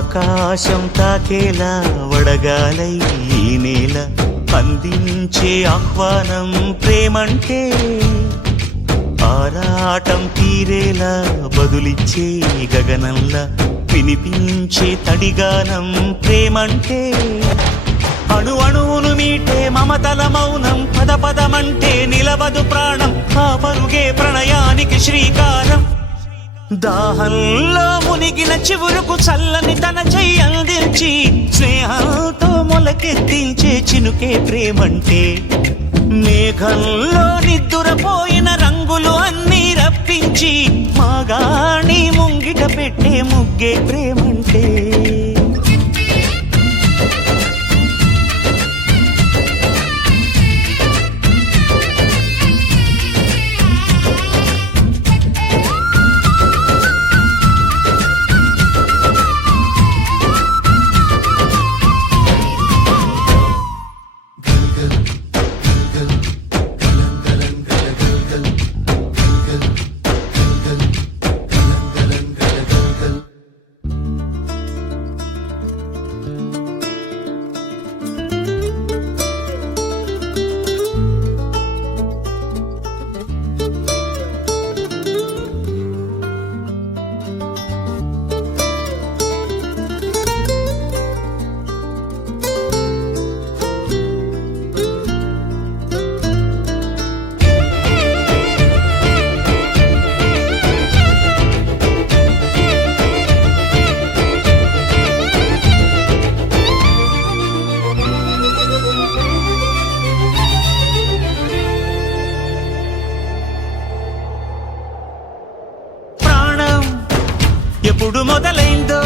ఆకాశం తాకేలా వడగాలై ఈ నేల అందించే ఆహ్వానం ప్రేమంటే, ఆరాటం తీరేలా బదులిచ్చే గగనంలా వినిపించే తడిగానం ప్రేమంటే, అణు అణువును మీటే మమతల మౌనం పద పదమంటే నిలవదు ప్రాణం, ఆ పరుగే ప్రణయానికి శ్రీకారం. దాహంలో మునిగిన చివురుకు చల్లని తన చెయ్యి అందించి స్నేహంతో మొలకెత్తించే చినుకే ప్రేమంటే, మేఘంలో నిద్దురపోయిన రంగులు అన్నీ రప్పించి మాగాణి ముంగిట పెట్టే ముగ్గే ప్రేమంటే. ఎప్పుడు మొదలైందో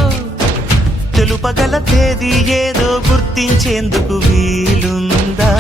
తెలుపగల తేదీ ఏదో గుర్తించేందుకు వీలుందా?